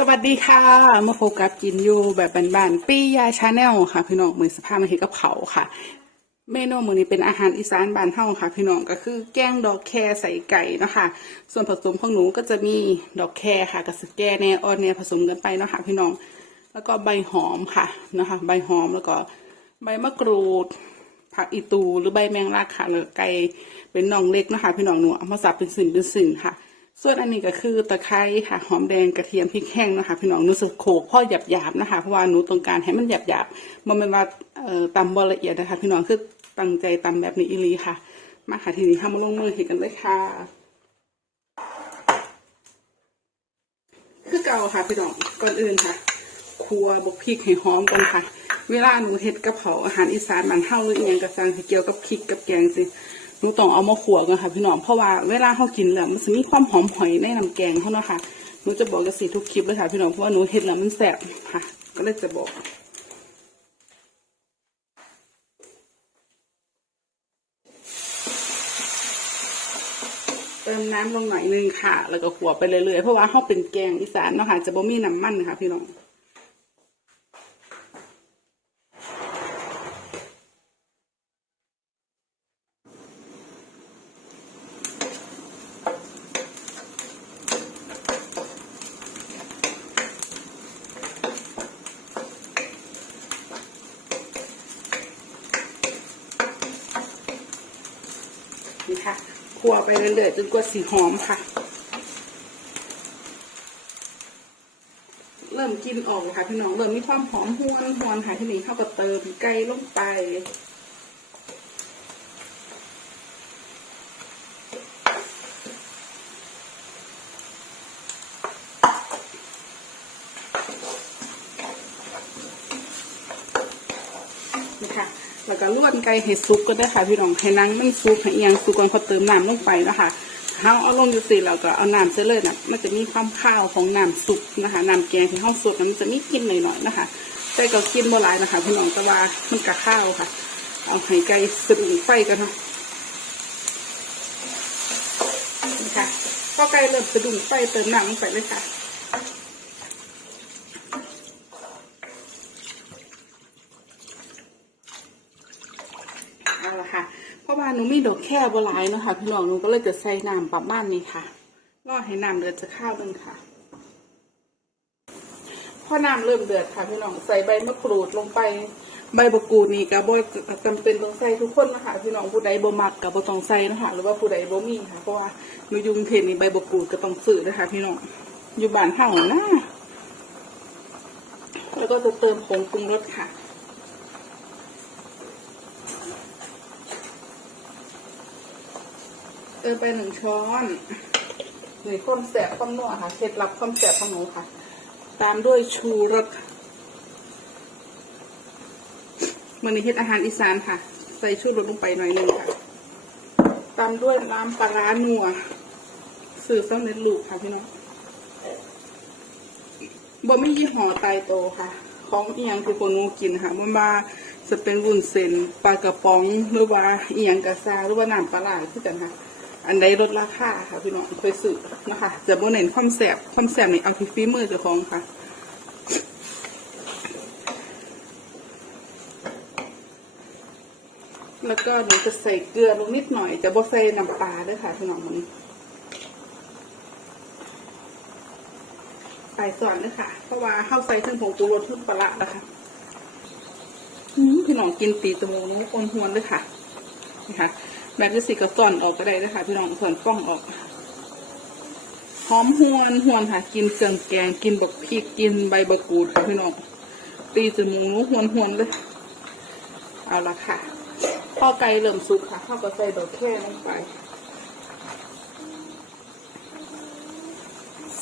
สวัสดีค่ะมาโฟกัสกินอยู่แบบบ้านๆปี้ยาชาแนลค่ะ พี่น้องมือสภาพมาเห็นกับเขาค่ะ เมนูมือนี้เป็นอาหารอีสานบ้านเฮาค่ะ พี่น้องก็คือแกงดอกแคใส่ไก่เนาะคะส่วนผสมของหนูก็จะมีดอกแคค่ะกับสแกแหน่ออนแนผสมกันไปเนาะค่ะ พี่น้องแล้วก็ใบหอมค่ะนะคะ ใบหอมแล้วก็ใบมะกรูด ผักอีตูหรือใบแมงลักค่ะหรือไก่เป็นน่องเล็กนะคะพี่น้องหนูเอามาสับเป็นสิ่นเป็นสิ่นค่ะ ส่วนอันนี้ก็คือตะไคร้ค่ะหอมแดงกระเทียมพริกแห้งนะคะพี่น้องหนูสึกโขกพ่อหยาบๆนะคะเพราะว่าหนูต้องการให้มันหยาบๆมันเป็นว่าเอ่อตำบละเอียดนะคะ พี่น้องคือตั้งใจตำแบบนี้อีลีค่ะ มาค่ะทีนี้ทำมาลงมือเห็นกันเลยค่ะ คือเก่าค่ะพี่น้องก่อนอื่นค่ะครัวบกพริกให้หอมก่อนค่ะ เวลาหนูเฮ็ดกับเขาอาหารอีสานบ้านเฮาหรืออีหยังกระซังเกี่ยวกับพริกกับแกงสิ หนูต้องเอามาขัวกันค่ะพี่น้องเพราะว่าเวลาเฮากินแล้วมันจะมีความหอมหอยในน้ำแกงเขาเนาะค่ะหนูจะบอกกันสิทุกคลิปเลยค่ะพี่น้องเพราะว่าหนูเฮ็ดแล้วมันแซ่บค่ะ ก็เลยจะบอกเติมน้ำลงหน่อยนึงค่ะ แล้วก็ขัวไปเรื่อยๆเพราะว่าเขาเป็นแกงอีสานเนาะค่ะจะบ่มีน้ำมันค่ะพี่น้อง นี่ค่ะคั่วไปเรื่อยๆจนกว่าสีหอมค่ะ เริ่มกินออกเลยค่ะพี่น้องเริ่มมีความหอมหวนหวนค่ะที่นี่เข้ากับเติมไก่ลงไป นี่ค่ะ แล้วก็ลวกไก่ให้สุกก็ได้ค่ะพี่น้องให้นังมันสุกให้เอียงสุกก่อนเขาเติมน้ำลงไปนะคะเขาเอาลงอยู่สิเราก็เอาน้ำเสเลยนะมันจะมีความข้าวของน้ำสุกนะคะน้ำแกงที่ห้องสุกนะมันจะมีกลิ่นหน่อยๆนะคะแต่ก็กินโบราณนะคะพี่น้องต่ว่ามันกะข้าวค่ะ เอาให้ไก่สะดุ้งไฟกันนะนี่ค่ะพอไก่เริ่มสะดุ้งไฟเติมน้ำลงไปเลยค่ะ เพราะว่าหนูมีดอกแค่บหลายเนาะค่ะพี่น้องหนูก็เลยจะใส่น้ำประมาณนี้ค่ะรอให้น้ำเดือดจะข้าวนึงค่ะพอน้ำเริ่มเดือดค่ะพี่น้องใส่ใบมะกรูดลงไปใบมะกรูดนี่ก็บ่จำเป็นต้องใส่ทุกคนนะคะพี่น้องผู้ใดบ่มักก็บ่ต้องใส่นะคะหรือว่าผู้ใดบ่มีค่ะเพราะว่าหนูยุงเทศนี่ใบมะกรูดก็ต้องซื้อนะคะพี่น้องอยู่บ้านเฮานะแล้วก็จะเติมผงปรุงรสค่ะ เติมไปหนึ่งช้อนหรือข้นแสบข้นนัวค่ะเคล็ดลับข้นแสบของหนูค่ะ ตามด้วยชูรสมันนี้เฮ็ดอาหารอีสานค่ะ ใส่ชูรสลงไปหน่อยหนึงค่ะ ตามด้วยน้ำปลาร้านัวสื่อสำเร็จรูปค่ะพี่น้องบ่ไม่ยี่ห้อไตายโตค่ะ ของอียงที่คนหนูกินค่ะมันมาจะเป็นวุ้นเส้นปลากระป๋องหรือว่าเอียงกระซาหรือว่าน้ำปลาร้าคือกันค่ะ อันใดลดราคาค่ะพี่น้องไปซื้อนะคะจะบ่เน้นความแสบความแสบในเอาที่ฝีมือเจ้าของค่ะแล้วก็หนูจะใส่เกลือลงนิดหน่อย จะบ่ใส่น้ำปลาด้วยค่ะพี่น้องมันใส่ส่วนด้วยค่ะ เพราะว่าเข้าใส่ถึงผงปรุงรสทุกปลาแล้วค่ะพี่น้องกินตีตะโมูนี้คนหวนด้วยค่ะนะคะ แบบที่สีกระส่อนออกก็ได้นะคะพี่น้องส่วนฟ้องออกหอมหวนหวนค่ะกินเครื่องแกงกินบกพริกกินใบบะกูดค่ะพี่น้องตีจมูกหวนหวนเลยเอาละค่ะพอไก่เริ่มสุกค่ะข้าวก็ใส่ดอกแค่ลงไป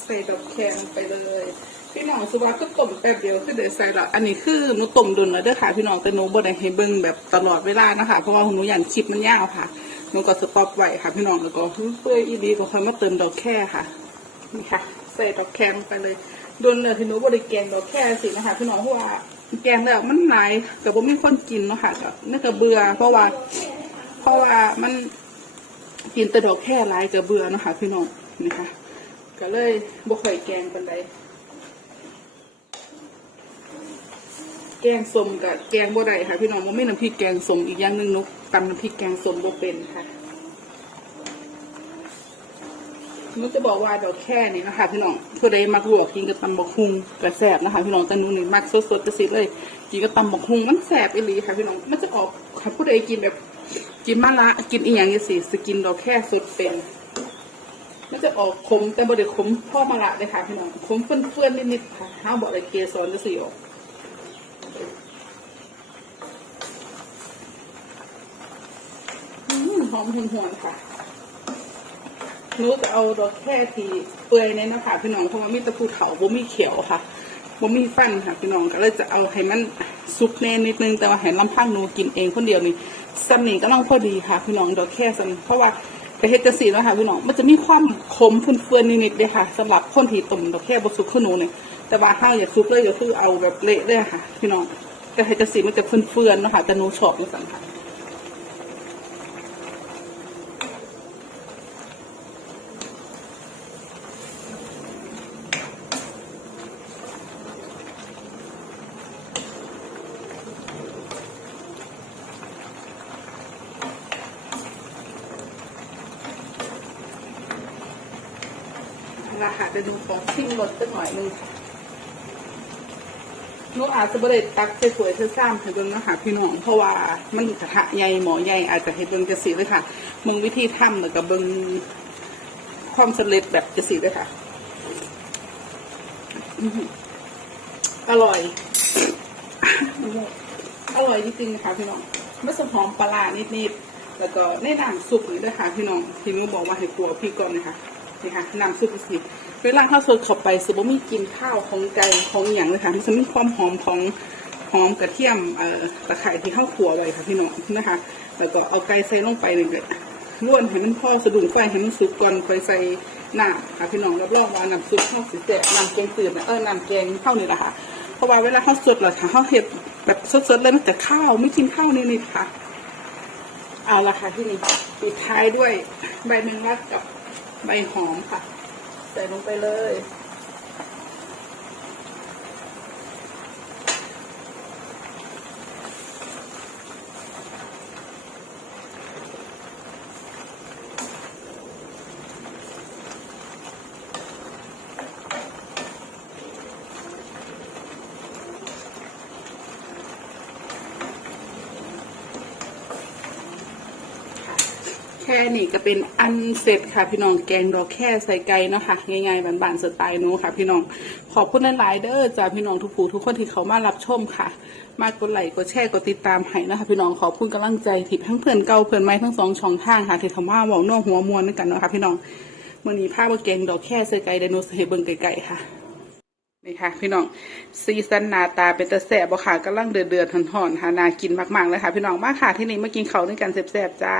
ใส่ดอกแคลงไปเลย พี่น้องสุว่าคือต้มแป๊บเดียวคือเดี๋ยวใส่ละอันนี้คือหนูต้มดุนแล้วเด้อค่ะ พี่น้องแต่หนูบ่ได้ให้เบิ่งแบบตลอดเวลานะคะเพราะว่าหนูอยากคลิปมันยาวค่ะ หนูก็สต็อปไว้ค่ะพี่น้องแล้วก็เพื่ออีดีก็ค่อยมาเติมดอกแค่ค่ะนี่ค่ะ ใส่ดอกแคลงไปเลยโดนเลยที่หนูบ่ได้แกงดอกแค่สินะคะพี่น้องเพราะว่าแกงแล้วมันหลายกับบ่มีคนกินเนาะค่ะก็นี่ก็เบื่อเพราะว่า เพราะว่ามันกินแต่ดอกแค่หลายก็เบื่อเนาะค่ะพี่น้องนี่ค่ะก็เลยบ่ค่อยแกงปานใด แกงส้มกับแกงบ่ได้ค่ะ พี่น้องว่าไม่น้ำพริกแกงส้มอีกอย่างหนึ่งนุกตำน้ำพริกแกงส้มบ่เป็นค่ะนุกจะบอกว่าดอกแค่นี้นะคะพี่น้องเพื่อได้มักลวกกินกับตำบักฮุงกระแสบนะคะ พี่น้องแต่หนูนี่มักสดๆจะสิเลยกินกับตำบักฮุงมันแสบอีหลีค่ะ พี่น้องมันจะออกค่ะผู้ใดกินแบบ กินมะละกินอีหยังยี่สิสกินดอกแค่สดเป็นมันจะออกขมแต่บ่ได้ขมพ่อมะละเลยค่ะพี่น้องขมเฟื่อนๆนิดๆค่ะห้าบอกเลยเกสรจะสีออก อืม หอมหวนหวนค่ะหนูจะเอาดอกแค่ทีเปื่อยเนี่ยนะคะพี่น้องเพราะว่ามีตะพูเถาบ่มีเขียวค่ะบ่มีฟันค่ะพี่น้องก็เลยจะเอาให้มันสุกแน่นิดนึงแต่ว่าให้ลำพังหนูกินเองคนเดียวนี่สันนี่ก็ต้องพอดีค่ะพี่น้องดอกแค่สันเพราะว่าไปเฮ็ดจังซี่แล้วค่ะพี่น้องมันจะมีความขมเฟื่อนๆนิดๆเลยค่ะสำหรับคนที่ต้มดอกแค่บ่สุกคือหนูเนี่ยแต่ว่าถ้าอย่ากสุกเลยก็คือเอาแบบเละเลยค่ะ พี่น้องก็เฮ็ดจังซี่มันจะเฟื่อนๆเนาะคะแต่หนูชอบจังซั่นค่ะ ราคาจะดูของชิมรสสักหน่อยนึงหนูอาจจะบริตักสวยๆเท่าซ้ำให้เบิ่งนะคะพี่น้องเพราะว่ามันกระทะใหญ่หมอใหญ่อาจจะให้เบิ่งจะสีเลยค่ะมึงวิธีทำแล้วก็เบิ่งความสำเร็จแบบจะสีเลยค่ะอร่อยอร่อยจริงๆค่ะพี่น้องมันจะหอมปลาร้านิดๆแล้วก็ในน้ำซุปนี่ด้วยค่ะพี่น้องที่นูบอกว่าให้ครัวพี่ก่อนนะคะ นี่ค่ะน้ำซุปสิเวลาข้าวสดเข้าไปสิบ่มีกลินข้าวของไก่ของอหย่างเลยค่ะมันจะมีความหอมของหอมกระเทียมเอ่อตะไคร้ที่ข้าวขัวไว้ค่ะพี่น้องนะคะแล้วก็เอาไก่ใส่ลงไปเลยล้วนให้มันพอสะดุ้งไฟให้มันสุกก่อนค่อยใส่หน้ำค่ะพี่น้องรับรองว่าน้ำซุปข้าวสีแสบน้ำแกงตื่นเออน้ำแกงข้าวนี่แหละค่ะเพราะว่าเวลาข้าวสดเรอค่ะข้าวเห็ดแบบสดๆเลยมันแต่ข้าวไม่กินข้าวนี่นี่ค่ะ เอาละค่ะที่นี่ปิดท้ายด้วยใบแมงลักกับ ใบหอมค่ะ ใส่ลงไปเลย แค่นี้ก็เป็นอันเสร็จค่ะพี่น้องแกงดอกแค่ใส่ไก่เนาะค่ะง่ายๆบานๆสไตล์นู้ค่ะ พี่น้องขอบคุณหลายๆเด้อจ้าพี่น้องทุกผู้ทุกคนที่เขามารับชมค่ะ มากกดไลค์กดแชร์กดติดตามให้นะคะพี่น้องขอบคุณกำลังใจที่ทั้งเพื่อนเก่าเพื่อนใหม่ทั้งสองช่องทางค่ะที่เขามาเว้าน่วหัวมวนด้วยกันเนาะค่ะพี่น้องเมื่อนี้ภาพว่าแกงดอกแค่ใส่ไก่ไดโนเสาร์เบิ่งไกลๆค่ะนี่ค่ะพี่น้องซีซันนาตาเป็นตะแสบบ่ค่ะกำลังเดือดเดือดๆหอนๆค่ะน่ากินมากๆเลยค่ะ พี่น้องมาค่ะที่นี่มากินเขาด้วยกันแซ่บๆจ้า